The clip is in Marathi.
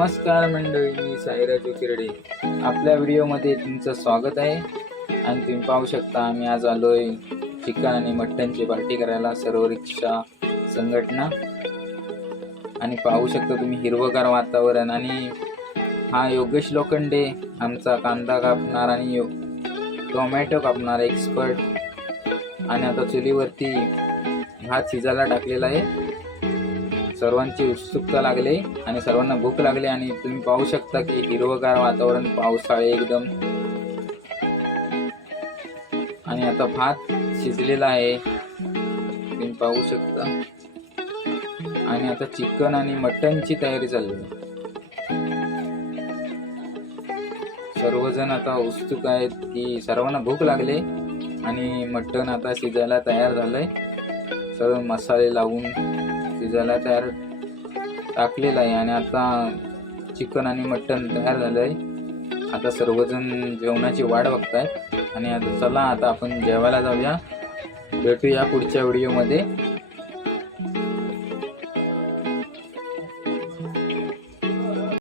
नमस्कार मंडळी मी साईरा जोकिरडे आपल्या व्हिडिओमध्ये तुमचं स्वागत आहे. आणि तुम्ही पाहू शकता आम्ही आज आलो आहे चिकन आणि मटनची पार्टी करायला सर्व रिक्षा संघटना. आणि पाहू शकता तुम्ही हिरवगार वातावरण आणि हा योगेश लोखंडे आमचा कांदा कापणार आणि यो टोमॅटो कापणार एक्सपर्ट आणि आता चुलीवरती भात शिजायला टाकलेला आहे. सर्वांची उत्सुकता लागली आणि सर्वांना भूक लागली आणि तुम्ही पाहू शकता की हिरवगार वातावरण पावसाळे एकदम. आणि आता भात शिजलेला आहे. तुम्ही पाहू शकता. आणि आता चिकन आणि मटनची तयारी चालली आहे. सर्वजण आता उत्सुक आहेत की सर्वांना भूक लागले आणि मटण आता शिजायला तयार झालंय. सर्व मसाले लावून. शिजायला तयार टाकलेला आहे आणि आता चिकन आणि मटण तयार झालं आहे आता सर्वजण जेवणाची वाट बघतायत. आणि आता चला आता आपण जेवायला जाऊया. भेटूया पुढच्या व्हिडिओमध्ये.